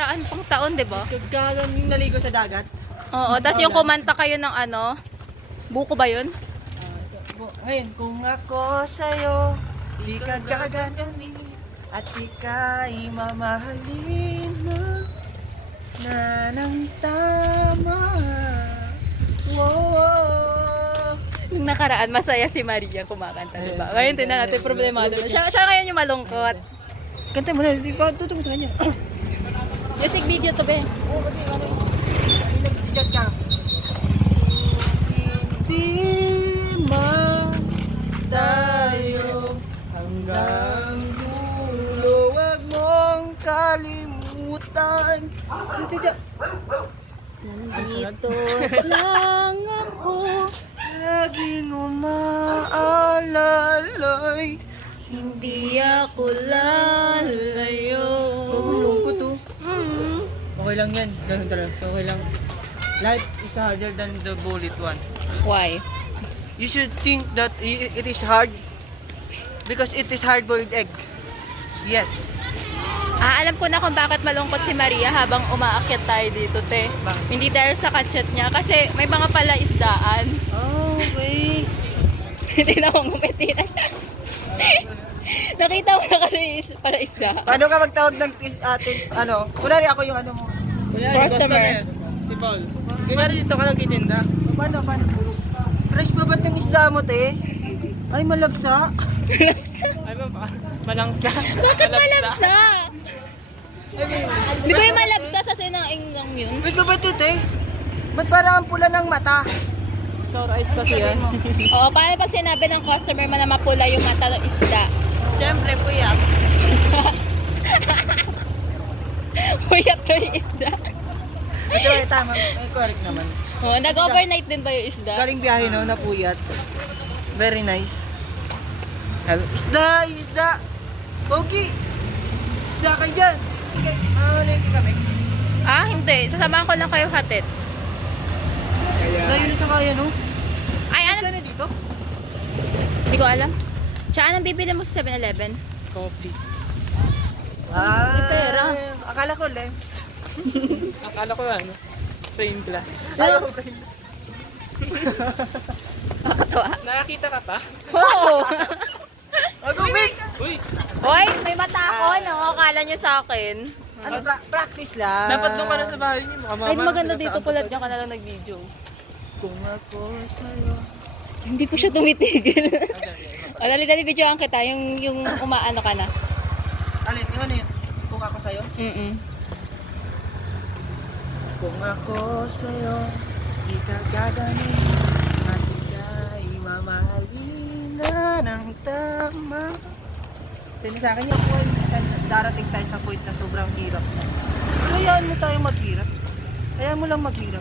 nakaraan pang taon, di ba? Kagagan yung naligo sa dagat. Oo, tapos yung kumanta kayo ng ano, buko ba yun? Ngayon, kung ako sa'yo, di ka gaganin at ika'y mamahalin mo na ng tama. Wow. Nung nakaraan, masaya si Maria kumakanta, di ba? Ngayon, tinan natin, problemado na. Siya ngayon yung malungkot. Kanta mo na, di ba? Tutong sa kanya. Music video to, be. Oo, kasi ano, nag-chat ka. Hindi man tayo hanggang dulo, wag mong kalimutan. Chat. Nandito lang ako. Laging umaalalay. Hindi ako lalayo. Gagulong ko to. Mm. Okay lang yan. Ganun talaga. Okay lang. Life is harder than the bullet one. Why? You should think that it is hard because it is hard-boiled egg. Yes. Alam ko na kung bakit malungkot si Maria habang umaakyat tayo dito, te. Bakit? Hindi dahil sa kachat niya, kasi may mga palaisdaan. Okay. Hindi na akong ngumiti na siya. Nakita mo na kasi palaisdaan. Paano ka magtawag ng atin, ano? Kunwari ako yung ano mo. Customer. Si Paul. Kunwari dito ka lang kitinda. Paano? Fresh ba ba't yung isda mo, te? Ay, malabsa. Ay ba? Malangsa. Bakit malabsa? Di ba yung malabsa sa sinaing lang yun? Fresh ba ba't ito, te? Ba't parang ang pula ng mata? Sour ice kasi yan. Oo, paano pag sinabi ng customer mo na mapula yung mata ng isda? Siyempre, kuya. Puyat na yung isda. Ito, tama. Correct naman. Oh, nag-overnight din ba yung isda? Galing biyahe, no? Napuyat. Very nice. Isda! Pogi! Isda kayo dyan! Ulit kami. Hindi. Sasamahan ko lang kayo hatid. Dahil sa kaya, no? Ay, ano? Saan na dito? Hindi ko alam. Tsaka anong bibili mo sa 7-Eleven? Coffee. May pera. Akala ko lens. Akala ko ano? Plain glass. Nakakatawa. Nakakita ka pa? Oo. Magubig! Uy! Hoy, may mata ako, no? Akala niyo sa akin. Ano, practice lang. Dapat doon ka na sa bahay niyo. Ay, maganda dito pula dyan ka na lang nag-video. Kung ako sa'yo. Hindi pa siya tumitigil. O, dali-dali videoan kita. Yung umaano ka na. Alin, yung ano yun? Kung ako sa'yo? Mm-mm. Kung ako sa'yo, di ka gaganin at ika'y mamahalin na ng tama. Sino sa akin yung point, darating tayo sa point na sobrang hirap. Pero hayaan mo tayo maghirap. Hayaan mo lang maghirap.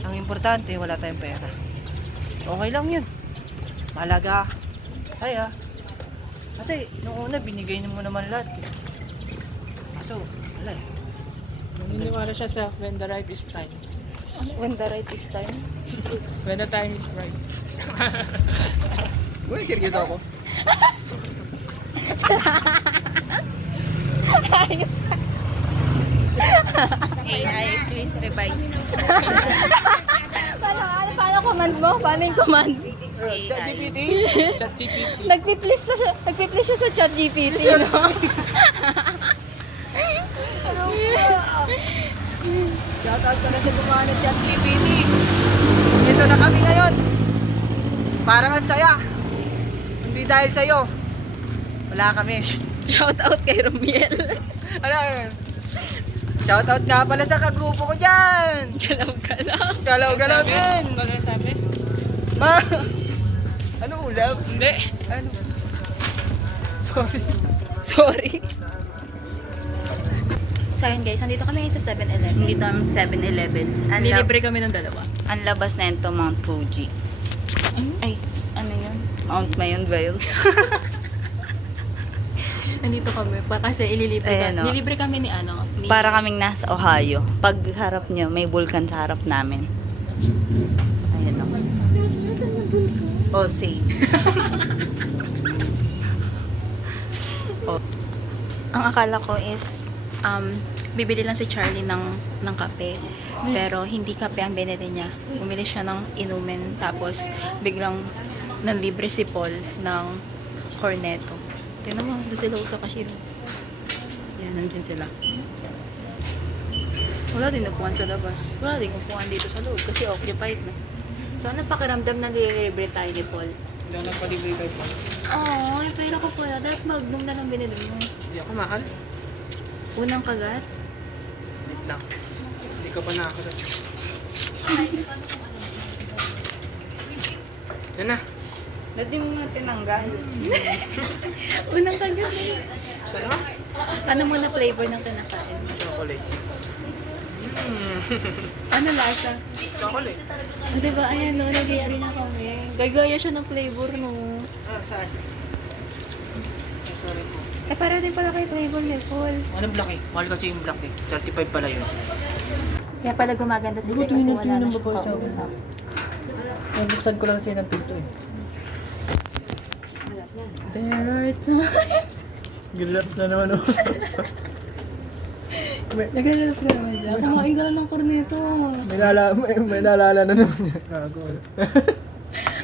Ang importante, wala tayong pera. Okay lang yun. Malaga. Saya. Kasi, nung una, binigay mo naman lahat. Kaso, wala eh. Naniniwala siya sa when the right is time. When the right is time. When the time is right. Uy, serious ako. AI, please revise. Paano command mo? Paano yung command? ChatGPT? ChatGPT. Nagpiplis siya sa ChatGPT, no? Ano ba? Shoutout ka na sa gumawa ng ChatGPT. Ito na kami ngayon. Parang ang saya. Hindi dahil sa'yo. Wala kami. Shout out kay Romiel. Ano? Shoutout nga pala sa kagrupo ko dyan. Galaw-galaw. Galaw-galaw din. Ano sabi? Ma! Ano ulam? Hindi. Ano? Sorry. Sorry. So yun guys, nandito kami ngayon sa 7-Eleven. Dito ang 7-Eleven. Nilibre kami ng dalawa. Ang labas na ito, Mount Fuji. Ay, ano yun? Mount Mayon ba yun? Nandito kami kasi ililibre Ayan, kami. o. Nilibre kami ni ano. Ni... Para kaming nasa Ohio. Pag harap nyo, may vulkan sa harap namin. Ayan o. Oh, see. Ang akala ko is bibili lang si Charlie ng kape. Pero hindi kape ang binili niya. Bumili siya ng inumin. Tapos biglang nanlibre si Paul ng corneto. Tingnan mo, doon sila sa cashier. Yan, nandun sila. Wala din upuan sa labas. Wala din upuan dito sa loob kasi occupied na. So, ano pakiramdam na nililibre tayo ni Paul? Hindi ako nagpalibay kay Paul. Oo, yung pera ko pala. Dapat magnum na lang binili mo. Hindi ako mahal. Unang kagat? Wait lang. Hindi ka pa nakakagat. Yan na. Dati mo na tinanggal. Unang kagat. Sarap. Ano mo na flavor ng kinakain? Chocolate. Ano lasa? Chocolate. Ah, diba? Ayan, no, nag-i-agree na kami. Gagaya siya ng flavor, no? Saan? Sorry po. Eh, para din pala kay flavor ni Paul. Anong black eh? Mahal kasi yung black eh. 35 pala yun. Kaya pala gumaganda si Jay kasi Tingnan, wala tingnan na mo siya ba sa kausap. Nabuksan ko lang siya ng pinto eh. There are times. Gilap na naman oh. Nagre-relap ka naman dyan. Kumain ka lang ng corneto. May naalala na naman niya. Gago.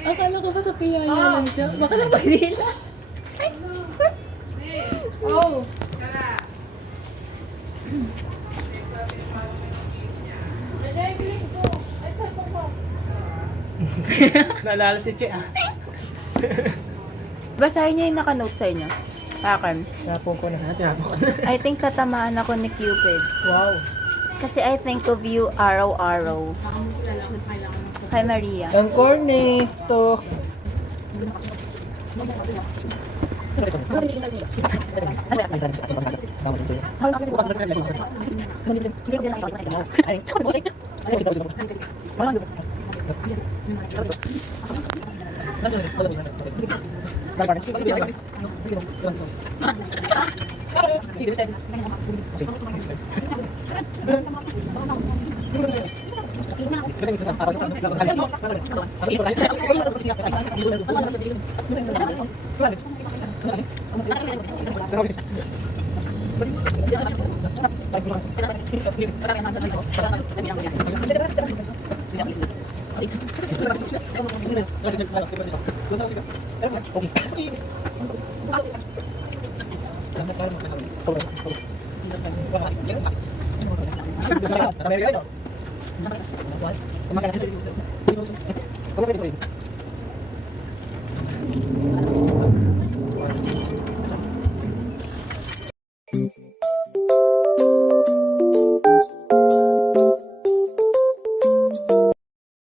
Akala ko ba sa piyaya lang siya? Baka lang magdila. Oh! Naalala si Che ah. Basahin niyo yung naka-note sa inyo. Sa akin. Napong ko na. Napong ko na. I think tatamaan ako ni Cupid. Wow. Kasi I think of you araw-araw. Kay Maria. Ang corny to.